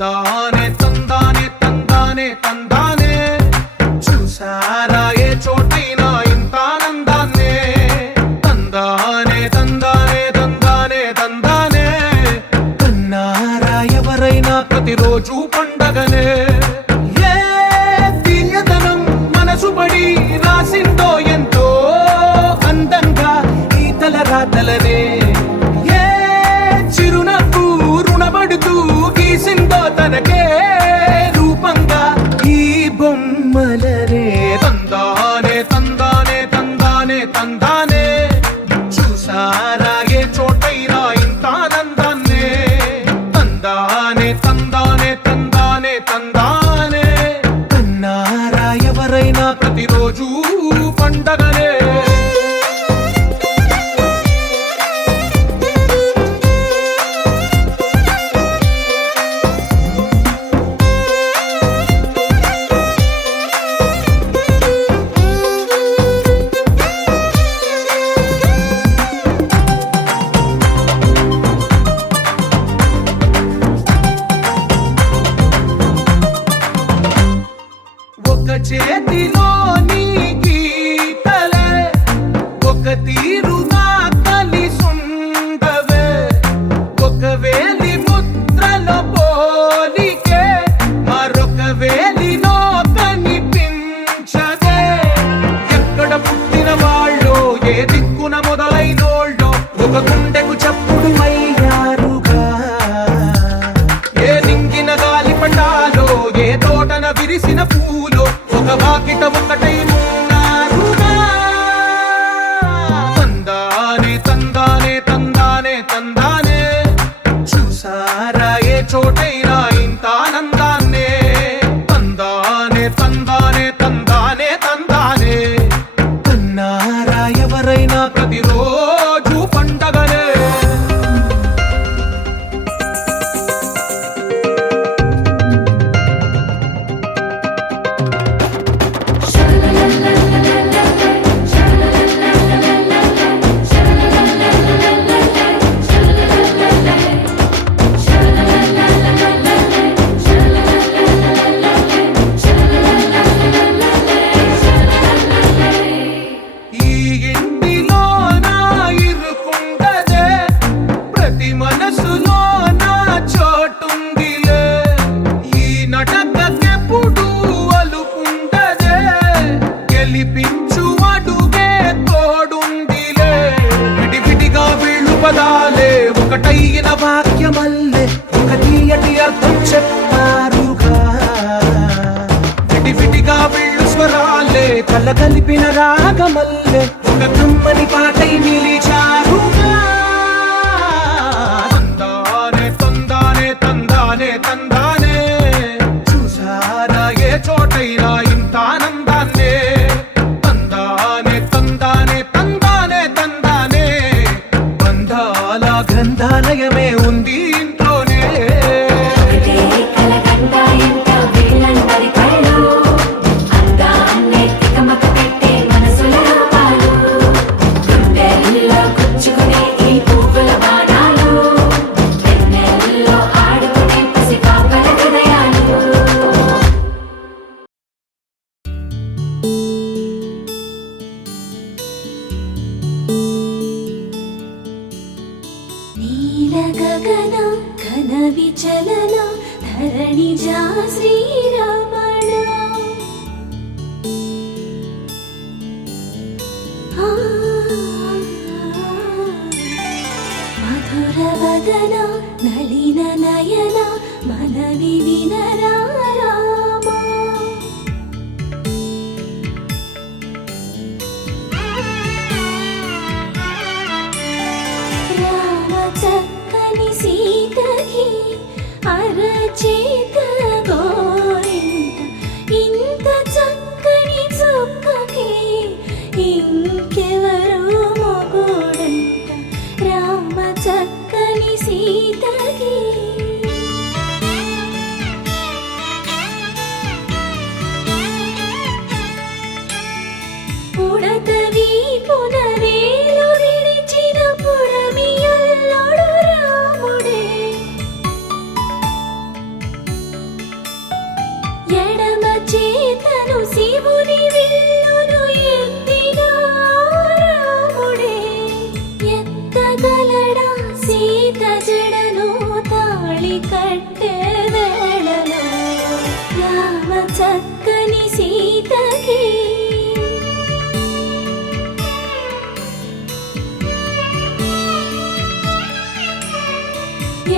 తందానే తందానే తందానే తందానే చూసారా ఏ చోటైనా ఇంత ఆనందాన్నే తందానే తందానే తందానే తందానే కన్నారా ఎవరైనా ప్రతిరోజు పండగనే ఏ తీయదనం మనసు పడి రాసిందో ఎంతో అందంగా ఈ తలరాతలనే గీసిందో తనకే రూపంగా ఈ బొమ్మలనే తందానే తందానే తందానే తందానే చూసారా ఏ చోటైనా ఇంత ఆనందాన్నే తందానే తందానే తందానే తందానే కన్నారా ఎవరైనా ప్రతిరోజు పండగనే చేతిలో నీ గీతలే ఒక తీరుగా కలిసుండవే ఒక వేలి ముద్రలో పోలికే మరొక వేలిలో కనిపించదే ఎక్కడ పుట్టిన వాళ్ళో ఏ దిక్కున మొదలైనోళ్ళో ఒక గుండెకు చప్పుడు అయ్యారుగా ఏ నింగిన గాలి పండాలో ఏ తోటన విరిసిన పూలో ఒక వాకిట ఒకటై ఉన్నారుగా తందానే తందానే తందానే తందానే చూసారా ఏ చోటైనా ఇంత ఆనందాన్నే తందానే తందానే తందానే తందానే కన్నారా ఎవరైనా ప్రతిరోజు పండగనే మనసులో నా చోటుందిలే ఈ నటకెప్పుడు అలుపుండదే గెలిపించు అడుగే తోడుందిలే విడివిడిగా వీళ్ళు పదాలే ఒకటైన వాక్యమల్లే ఒక తీయటి అర్థం చెప్పారుగా విడివిడిగా వీళ్ళు స్వరాలే కళ్ళ కలిపిన రాగమల్లే ఒక కమ్మని పాటై నిలిచారుగా తందానే చూసారా ఏ చోటైనా ఇంత ఆనందాన్నే తందానే తందానే తందానే తందానే బంధాల గ్రంథాలయమే ఉంది ఇంట్లోనే గగన ఘన విచలన ధరణిజా శ్రీరమణ మధుర వదన నళిన నయన మనవి వినరా అరచేత గోరింట ఇంత చక్కని చుక్కకి ఇంకెవరు మొగుడంట రామ చక్కని సీతకి పుడతవి పునవేలు విడిచిన పుడమియల్లోడు రాముడే పెట్టే వేళలో రామ చక్కని సీతకి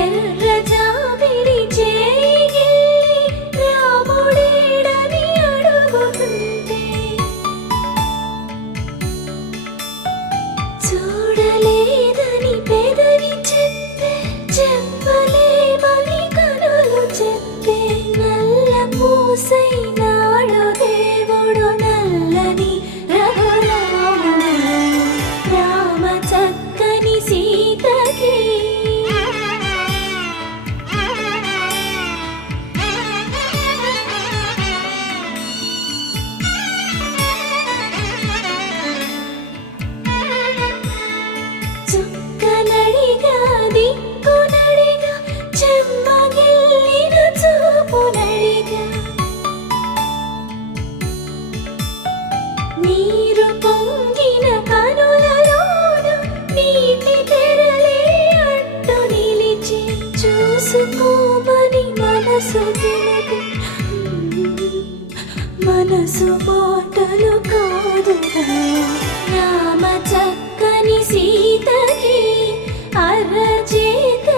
ఎర్ర జాబిలి చేయి రాముడేడని అడుగుతుంటే చూడలేదని పెదవి చెప్పే చెప్పలేమని కనులు చెప్పే నల్ల పూసైనాడు దేవుడు నల్లని రఘురాముడు రామ చక్కని సీతకి చుక్కనడిగా దిక్కునడిగా చెమ్మగిల్లిన చూపునడిగా నీరు పొంగిన కనులలోన నీటి తెరలే అడ్డు నిలిచి చూసుకోమని మనసు తెలిపి మనసు మాటలు కాదుగా రామ చక్కని సీతకి అరచేత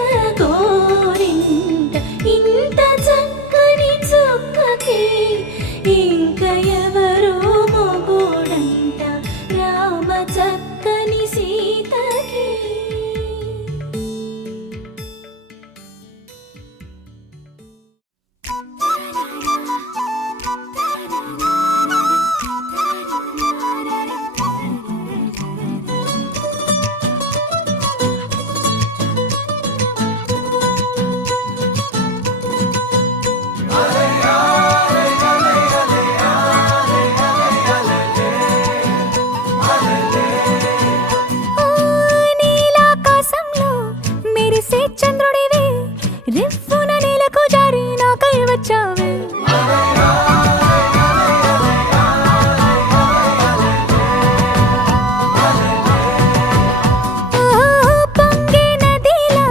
కోరింట ఇంత చక్కని చుక్కకి ఇంక ఎవరో మొగుడంట రామ చక్కని సీతకి నీలాకాశంలో మెరిసే చంద్రుడివే రివ్వున నేలకు జారి నాకై వచ్చావే పొంగే నదిలా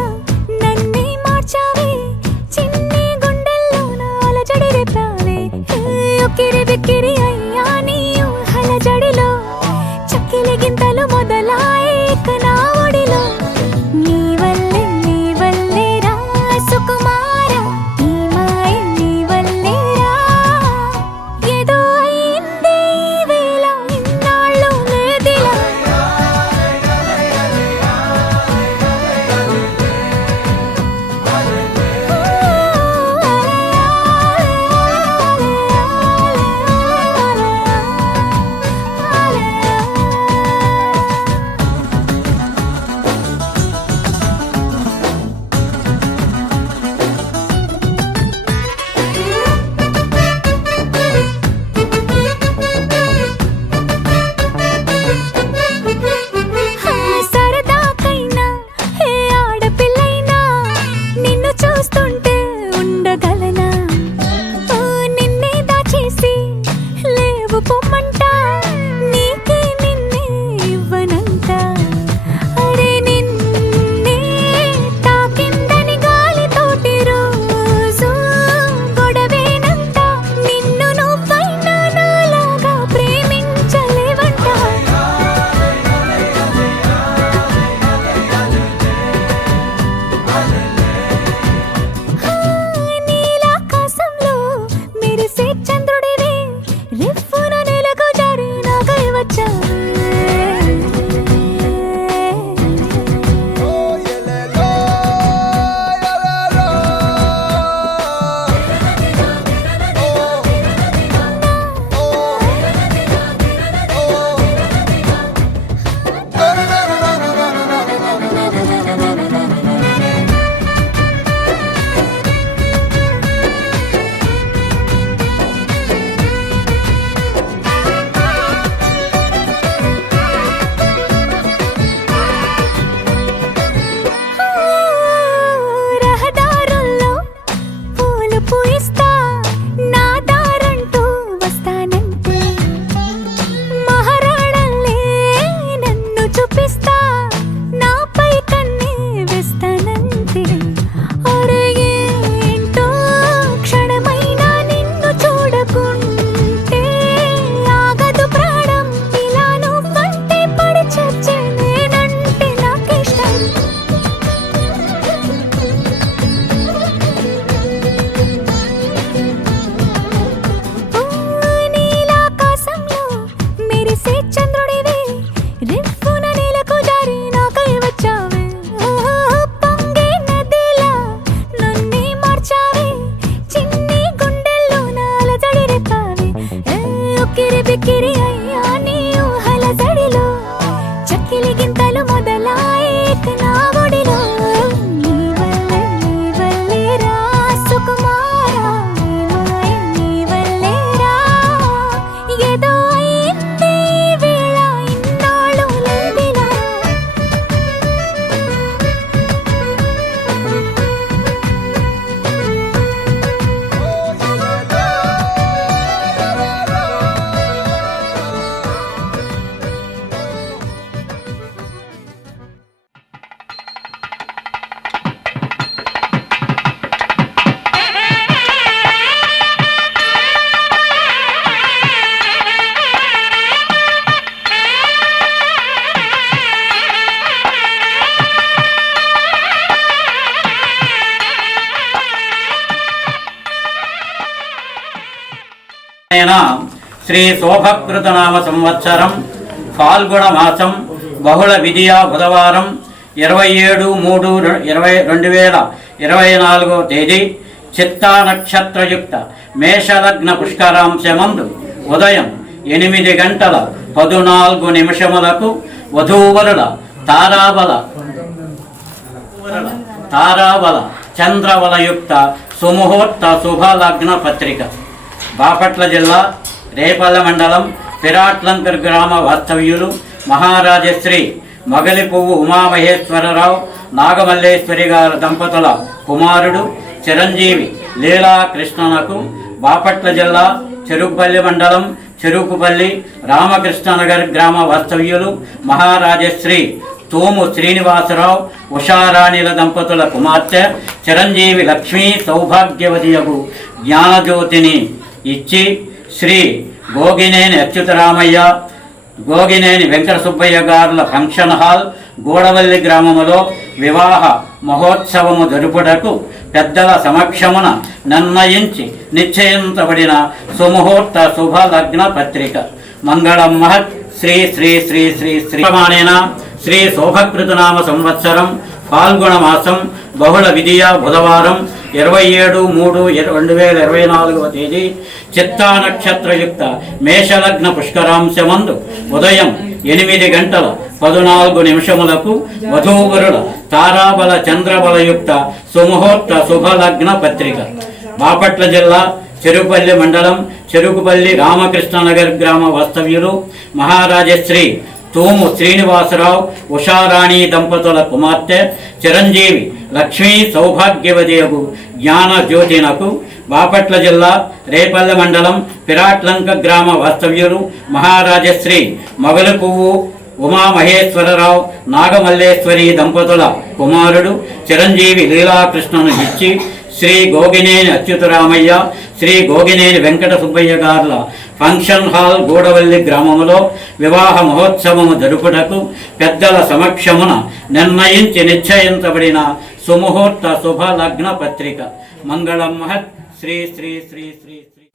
నన్నే మార్చావే చిన్ని గుండెల్లోన అలజడి రేపావే ఉక్కిరి బిక్కిరి అయ్యా నీ ఊహల జడిలో చక్కిలి గింతలు మొదలాయే ఇక నా ఒడిలో నీ వల్లే రా సుకుమార ఈ మాయ నీ వల్లే రా ఏదో అయిందే ఈ వేళ ఇన్నాళ్ళు లేదిలా సరదాకైనా ఏ ఆడపిల్లైనా నిన్ను చూస్తుంటే ఉండగలనా నిన్నే దాచేసి లేవు పొమ్మంట నీకే నిన్నే ఇవ్వనంట అరే నిన్నే తాకిందని గాలితోటి రోజు గొడవేనంట నిన్ను నువ్వైనా నాలాగా ప్రేమించలేవంట శ్రీ శోభకృతనామ సంవత్సరం ఫాల్గుణ మాసం బహుళ విధియ బుధవారం 27/3/2024 తేదీ చిత్తా నక్షత్రయుక్త మేషలగ్న పుష్కరాంశమందు ఉదయం 8:14 వధూవరుల తారాబల చంద్రవలయుక్త సుముహూర్త శుభలగ్న పత్రిక. బాపట్ల జిల్లా రేపల్లె మండలం పిరాట్లంకర్ గ్రామ వాస్తవ్యులు మహారాజశ్రీ మొగలిపువ్వు ఉమామహేశ్వరరావు నాగమల్లేశ్వరి గారి దంపతుల కుమారుడు చిరంజీవి లీలాకృష్ణనకు బాపట్ల జిల్లా చెరుకుపల్లి మండలం చెరుకుపల్లి రామకృష్ణనగర్ గ్రామ వాస్తవ్యులు మహారాజశ్రీ తోము శ్రీనివాసరావు ఉషారాణిల దంపతుల కుమార్తె చిరంజీవి లక్ష్మీ సౌభాగ్యవతియకు జ్ఞానజ్యోతిని ఇచ్చి శ్రీ గోగినేని అచ్యుతరామయ్య గోగినేని వెంకట సుబ్బయ్య గారుల ఫంక్షన్ హాల్ గూడవల్లి గ్రామములో వివాహ మహోత్సవము జరుపుటకు పెద్దల సమక్షమున నిర్ణయించి నిశ్చయించబడిన సుముహూర్త శుభలగ్న పత్రిక. మంగళం మహత్. శ్రీ శ్రీ శ్రీ శ్రీ శ్రీ ప్రమాణేన శ్రీ శోభకృతనామ సంవత్సరం ఫాల్గుణ మాసం బహుళ విధియ బుధవారం 27/3/2024 తేదీ చిత్తా నక్షత్రయుక్త మేషలగ్న పుష్కరాంశమందు ఉదయం 8:14 వధూవరుల తారాబల చంద్రబలయుక్త సుముహూర్త శుభలగ్న పత్రిక. బాపట్ల జిల్లా చెరుకుపల్లి మండలం చెరుకుపల్లి రామకృష్ణనగర్ గ్రామ వాస్తవ్యులు మహారాజశ్రీ తోము శ్రీనివాసరావు ఉషారాణి దంపతుల కుమార్తె చిరంజీవి లక్ష్మీ సౌభాగ్యవతియకు జ్ఞానజ్యోతినకు బాపట్ల జిల్లా రేపల్లె మండలం పిరాట్లంక గ్రామ వాస్తవ్యులు మహారాజశ్రీ మొగలిపువ్వు ఉమామహేశ్వరరావు నాగమల్లేశ్వరి దంపతుల కుమారుడు చిరంజీవి లీలాకృష్ణను ఇచ్చి శ్రీ గోగినేని అచ్యుతరామయ్య శ్రీ గోగినేని వెంకట సుబ్బయ్య గారుల ఫంక్షన్ హాల్ గూడవల్లి గ్రామములో వివాహ మహోత్సవము జరుపుటకు పెద్దల సమక్షమున నిర్ణయించి నిశ్చయించబడిన సుముహూర్త శుభలగ్న పత్రిక. మంగళం మహత్. శ్రీ శ్రీ శ్రీ శ్రీ శ్రీ.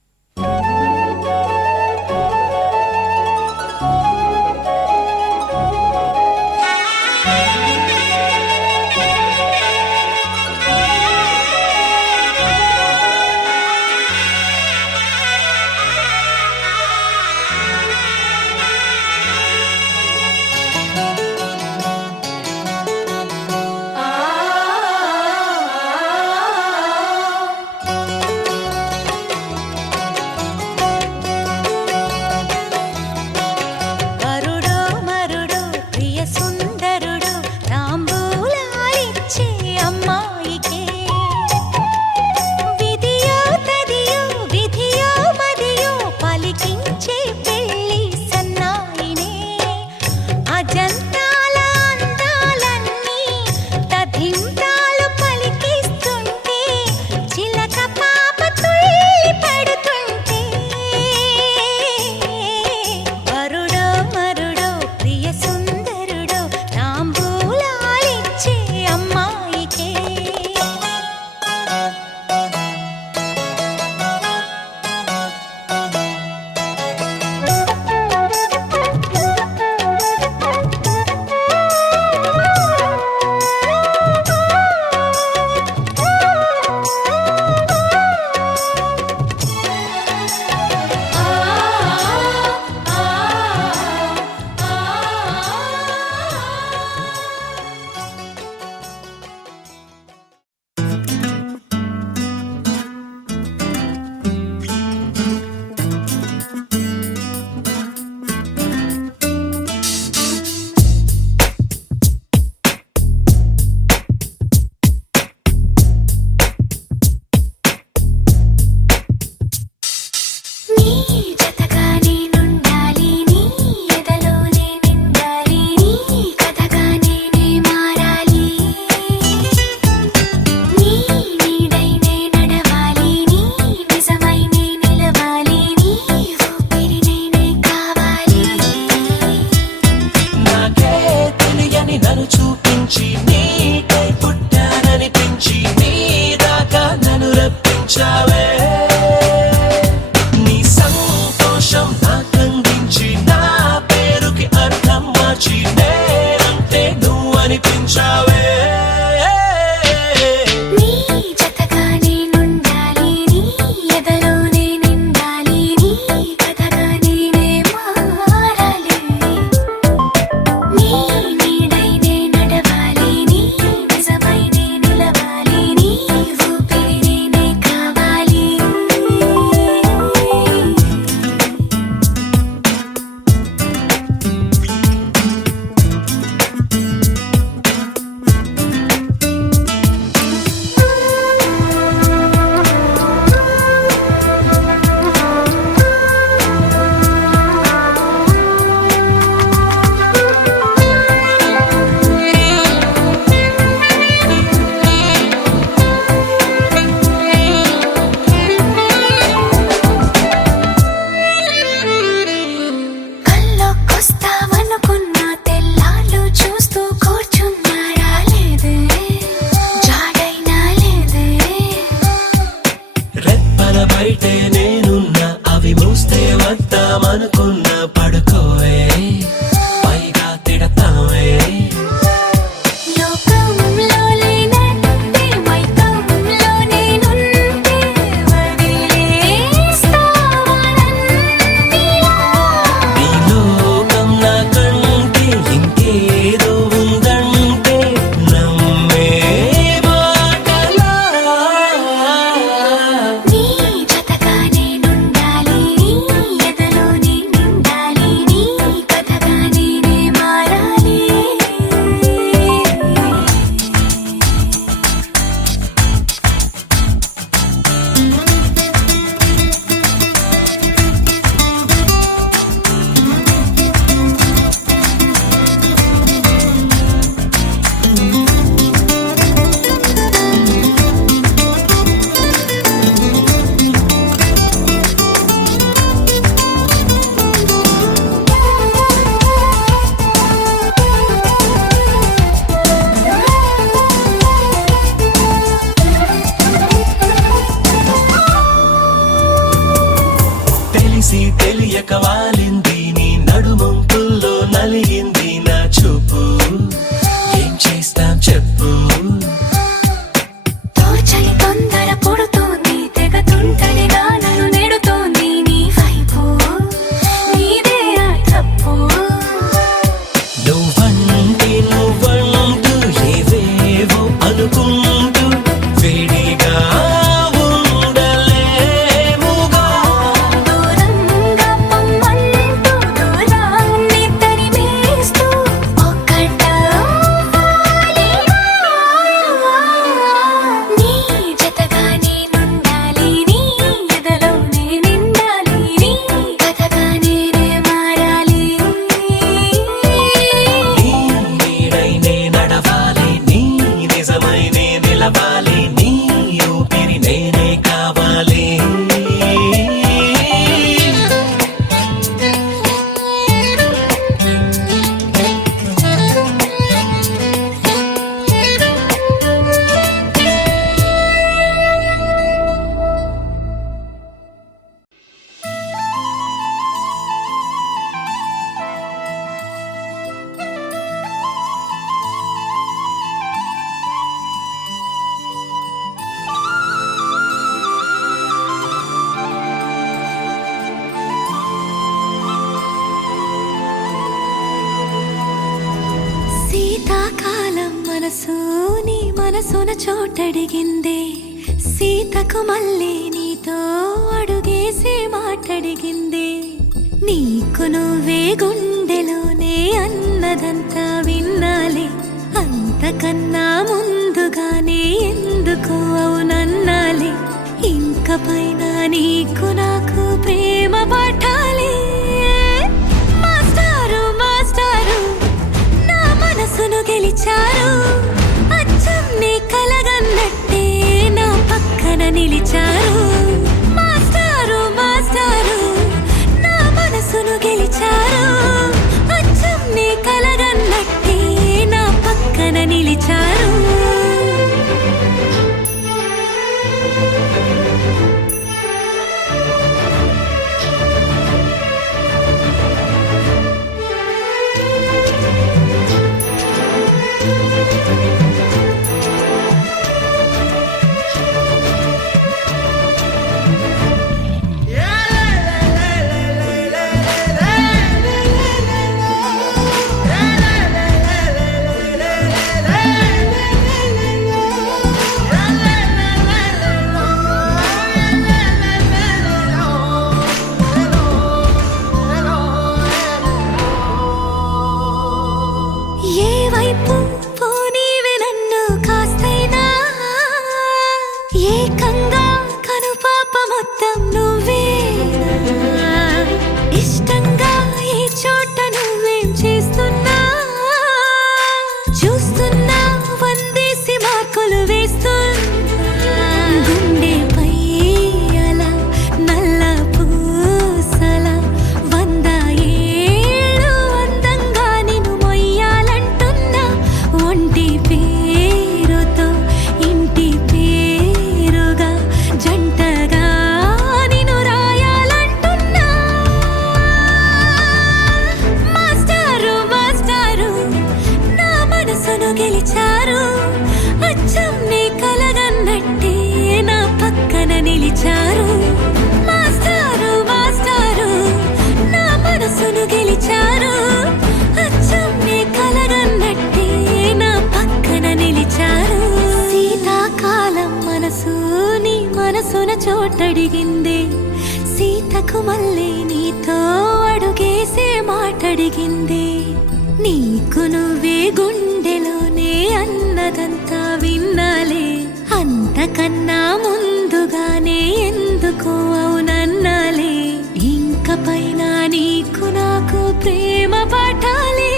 రప్పించావే నీ సంగ పడుకుందామనుకున్న పడుకోవే పైగా తిడతావే లోకంలో లేనట్టే మైకంలో నేనుంటే వదిలేస్తావా నన్నిలా? నీ లోకం నాకంటే ఇంకేదో ఉందంటే నమ్మే మాటలా నీ జతగా నేనుండాలి, నీ ఎదలో నేనుండాలి, నీ కథగా నేనే మారాలి. తెలిసి తెలియక వాలింది నీ నడుమంపుల్లో నలిగింది నా చూపు ఏం చేస్తాం చెప్పు తోచని తొందర పుడుతోంది, తెగ తుంటరిగా నన్ను నెడుతోంది నీ వైపు. నీదే ఆ తప్పు. నువ్వంటూ ఏవేవో అనుకుంటూ వేడిగా ఉండలేముగా దూరంగా పొమ్మంటూ దూరాన్ని తరిమేస్తూ ఒక్కటవ్వాలిగా. నీ జతగా నేనుండాలి, నీ ఎదలో నేనుండాలి, నీ కథగా నేనే మారాలి. నీ నీడైనే నడవాలి నీ నిజమైనే నిలవాలి నీ ఊపిరి నేనే కావాలి శీతాకాలం మనసు నీ మనసున చోటడిగిందే, సీతకు మళ్ళీ నీతో అడుగేసి మాటడిగిందే. నీకు నువ్వే గుండెలోనే అన్నదంతా విన్నాలే, అంతకన్నా ముందుగానే ఎందుకు అవునన్నాలే. ఇంక పైన నీకు నాకు ప్రేమ పాఠాలే. మాస్టారు మాస్టారు నా మనసును గెలిచారు, అచ్చం నీ కలగన్నట్టే నా పక్కన నిలిచారు. మాస్టారు మాస్టారు నా మనసును గెలిచారు, అచ్చం నీ కలగన్నట్టే నా పక్కన నిలిచారు. ఏ వైపు పోనీవి నన్ను కాస్తైనా, ఏకంగా కనుపాప మొత్తం నువ్వేనా? ఇష్టంగా ఈ చోట నువ్వేం చేస్తున్నా, చూస్తున్నా వందేసి మార్కులు వేస్తున్నా. గుండెపై అలా నల్ల పూసల 100 ఏళ్ళు అందంగా నిన్ను మొయ్యాలంటున్నా. ఒంటి పేరుతో ఇంటి పేరుగా జంటగా నిన్ను మనసున చోటడిగిందే సీతకు మళ్ళీ నీతో అడుగేసే మాటడిగిందే నీకు నువ్వే గుండెలోనే అన్నదంతా విన్నాలే అంతకన్నా ముందుగానే ఎందుకో అవునన్నాలే ఇంక పైన నీకు నాకు ప్రేమ పాఠాలే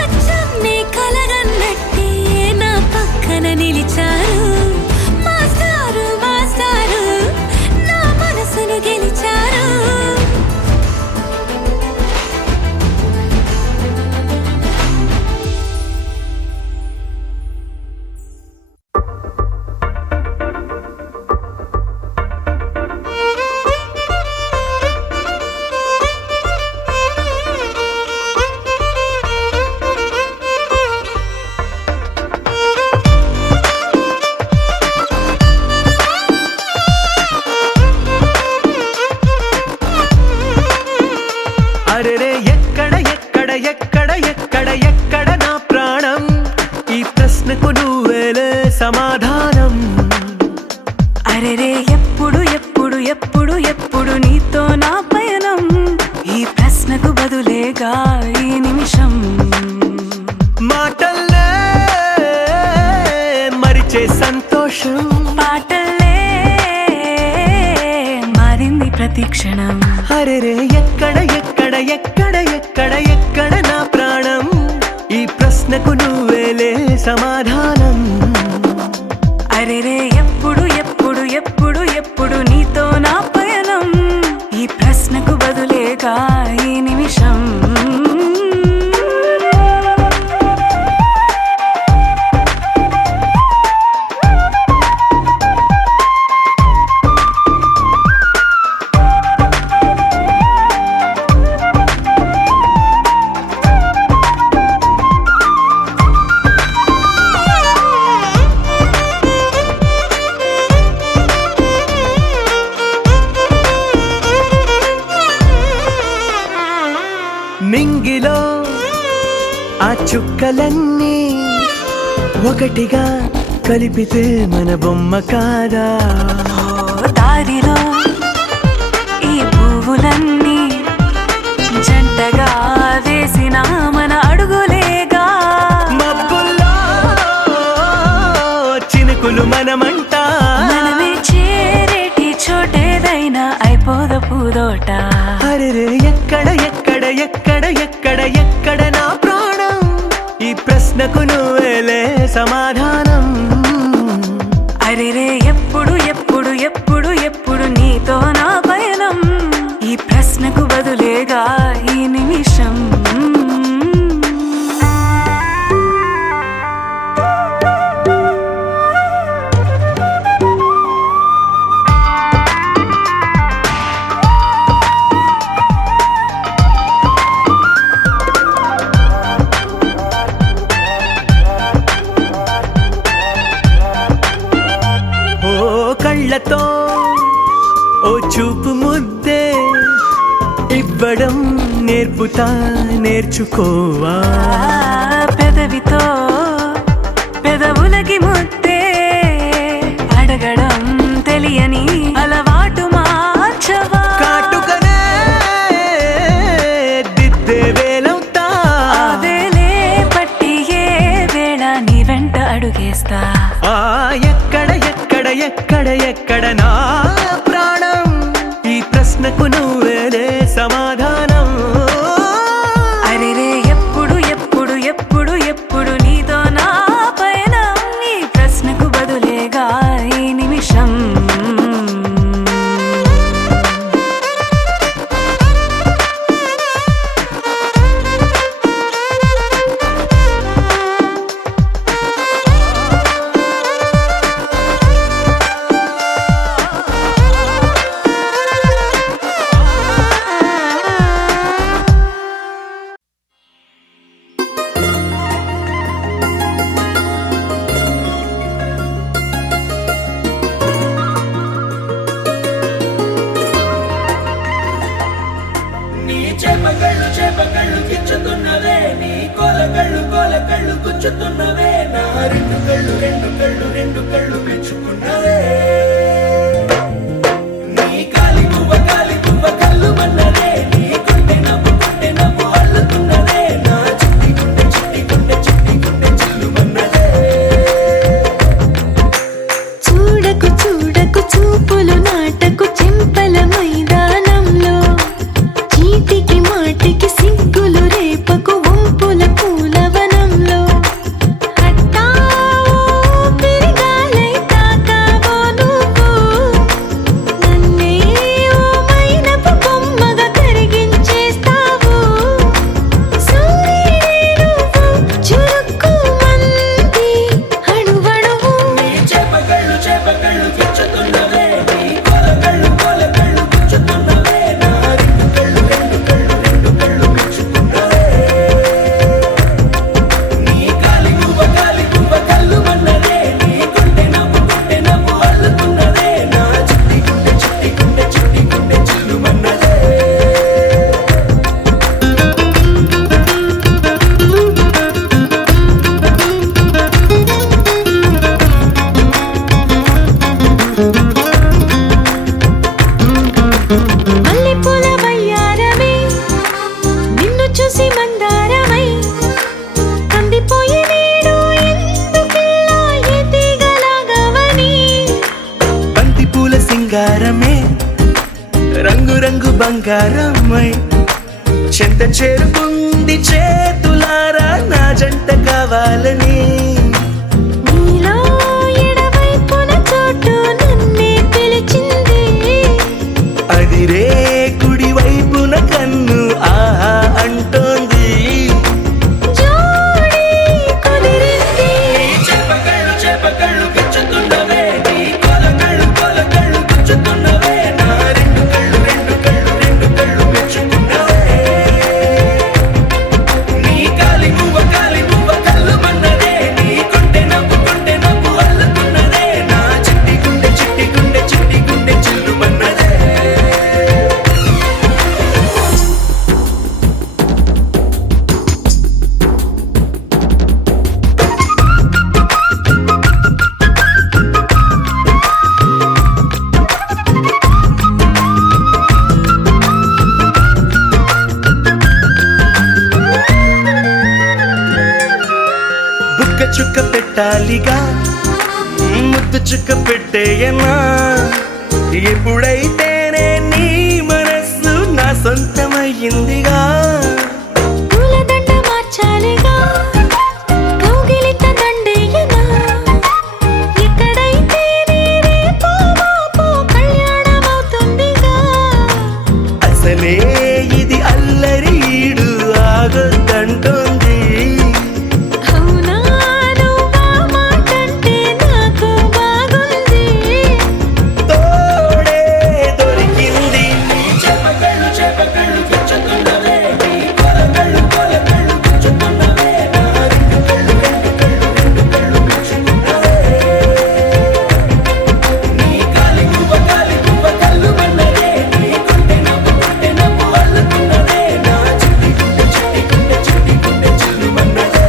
అచ్చం నీ కలగన్నట్టే నా పక్కన నిలిచారు మాస్టారు మాస్టారు నా మనసును గెలిచారు అరెరే ఎక్కడ ఎక్కడ ఎక్కడ ఎక్కడ ఎక్కడ నా ప్రాణం ఈ ప్రశ్నకు నువ్వేలే సమాధానం అరెరే ఎప్పుడు ఎప్పుడు ఎప్పుడు ఎప్పుడు నీతో నా పయనం ఈ ప్రశ్నకు బదులేగా ఈ నిమిషం మాటల్లే మరిచే సంతోషం పాటల్లే మారింది ప్రతి క్షణం అరెరే ఎక్కడ ఎక్కడ ఎక్కడ ఎక్కడ ఎక్కడ నా ప్రాణం ఈ ప్రశ్నకు నువ్వేలే సమాధానం అరెరే ఎప్పుడు ఎప్పుడు ఎప్పుడు ఎప్పుడు నీతో నా పయనం ఈ ప్రశ్నకు బదులేగా ఈ నిమిషం నింగిలో ఆ చుక్కలన్నీ ఒకటిగా కలిపితే మన బొమ్మ కాదా దారిలో ఈ పువ్వులన్నీ జంటగా వేసిన మన అడుగులేగా మబ్బుల్లో చినుకులు మనమంట మనమే చేరేటి చోటేదైనా అయిపోద పూదోట అరెరే ఎక్కడ ఎక్కడ ఎక్కడ ఎక్కడ ఎక్కడ నా ప్రాణం ఈ ప్రశ్నకు నువ్వేలే సమాధానం అరెరే ఎప్పుడు ఎప్పుడు ఎప్పుడు ఎప్పుడు నీతో నా పయనం ఈ ప్రశ్నకు బదులేగా ఈ నిమిషం కళ్ళతో ఓ చూపు ముద్దే ఇవ్వడం నేర్పుతా నేర్చుకోవా పెదవితో పెదవులకి ముద్దే అడగడం తెలియని అలవాటు మార్చవా కాటుకనే దిద్దే వేలవుతా వేలే పట్టి ఏ వేళ నీ వెంట అడుగేస్తా ఎక్కడ ఎక్కడ ఎక్కడ ఎక్కడ నా ప్రాణం ఈ ప్రశ్నకు నువ్వేలే సమాధానం అరెరే ఎప్పుడు ఎప్పుడు ఎప్పుడు ఎప్పుడు నీతో నా పయనం ఈ ప్రశ్నకు బదులేగా ఈ నిమిషం కళ్ళు గుచ్చుతున్నవే నా రెండు కళ్ళు మెచ్చుకున్నవే నీ కాలి పువ్వ కళ్ళు మన్నదే నీ గుండె నవ్వు అల్లుతున్నదే నా చిట్టి గుండె చిల్లు మన్నదే చూడకు చూడకు చూపులు నాటకు చెంపల మైదానంలో చీటికి మాటికి సిగ్గులు రేపకు వంపుల పూలవనంలో అట్టావో పెరిగాలై తాకావో నువ్వు నన్నే ఓ మైనపు బొమ్మగా కరిగించేస్తావు సూర్యుడే నువ్వు చురుక్కుమంది అణువణువు చేప కళ్ళు గుచ్చుతున్నవే నీ కోల కళ్ళు గుచ్చుతున్నవే నా రెండు కళ్ళు మెచ్చుకున్నవే నీ కాలి పువ్వ కళ్ళు మన్నదే నీ గుండె నవ్వు అల్లుతున్నదే నా చిట్టి గుండె చిల్లు మన్నదే మల్లెపూల వయ్యారమే నిన్ను చూసి మందారమై కందిపోయి నేడు ఎందుకిలా ఎదిగలాగవని బంతి పూల సింగారమే రంగు బంగారమై చెంత చేరుకుంది చేతులారా నా జంట కావాలని నీలో ఎడవైపున చోటు నన్నే పిలిచింది అదిరే కుడి వైపున కన్ను ఆహా అంటోంది జోడి కుదిరింది చేప కళ్ళు గుచ్చుతున్నవే నీ కోల కళ్ళు గుచ్చుతున్నవే నా రెండు కళ్ళు మెచ్చుకున్నవే నీ కాలి పువ్వ కళ్ళు మన్నదే నీ గుండె నవ్వు అల్లుతున్నదే నా చిట్టి గుండె చిల్లు మన్నదే బుక్క చుక్క పెట్టాలిగా ముద్దు చుక్క పెట్టేయనా ఎప్పుడైతేనే నీ మనస్సు నా సొంతమయ్యిందిగా పూలదండ మార్చాలిగా కౌగిలిత దండేయనా ఎక్కడైతే రేపో మాపో కళ్యాణమవుతుందిగా అసలే ఇది అల్లరీడు ఆగొద్దంటోంది అవునా నువ్వా మాటంటే నాకు బాగుంది తోడే దొరికింది చేప కళ్ళు గుచ్చుతున్నవే నీ కోల కళ్ళు గుచ్చుతున్నవే నా రెండు కళ్ళు మెచ్చుకున్నవే నీ కాలి పువ్వ కళ్ళు మన్నదే నీ గుండె నవ్వు అల్లుతున్నదే నా చిట్టి గుండె చిల్లు మన్నదే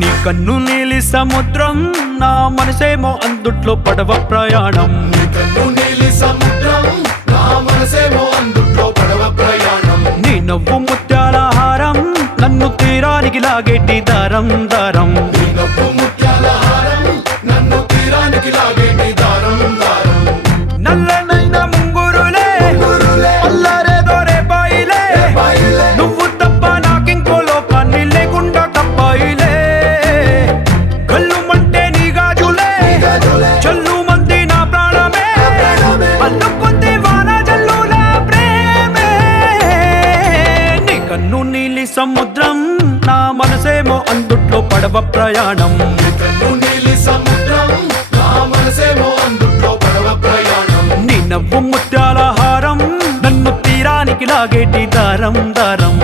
నీ కన్ను నీలి సముద్రం నా మనసేమో అందుట్లో పడవ ప్రయాణం కన్ను నీలి సముద్రం నా మనసేమో అందుట్లో పడవ ప్రయాణం నీ నవ్వు ముత్యాల హారం నన్ను తీరానికి లాగేటి దారం దారం నీ నవ్వు ముత్యాల హారం నన్ను తీరానికి లాగేటి దారం దారం నల్లనైన ముంగురులే అల్లారేదో రేపాయిలే నువ్వు తప్ప నాకింకో లోకాన్ని లేకుండా కప్పాయిలే కళ్ళు మంటే నీ గాజులే చల్లు మంది నా ప్రాణమే అల్లుకుంది వాన జల్లుల ప్రేమే నీ కన్ను నీలి సముద్రం నా మనసేమో అందుట్లో పడవ ప్రయాణం. కన్ను నీలి సముద్రం నా మనసేమో అందుట్లో పడవ ప్రయాణం. నీ నవ్వు ముత్యాల హారం నన్ను తీరానికి లాగేటి దారం దారం.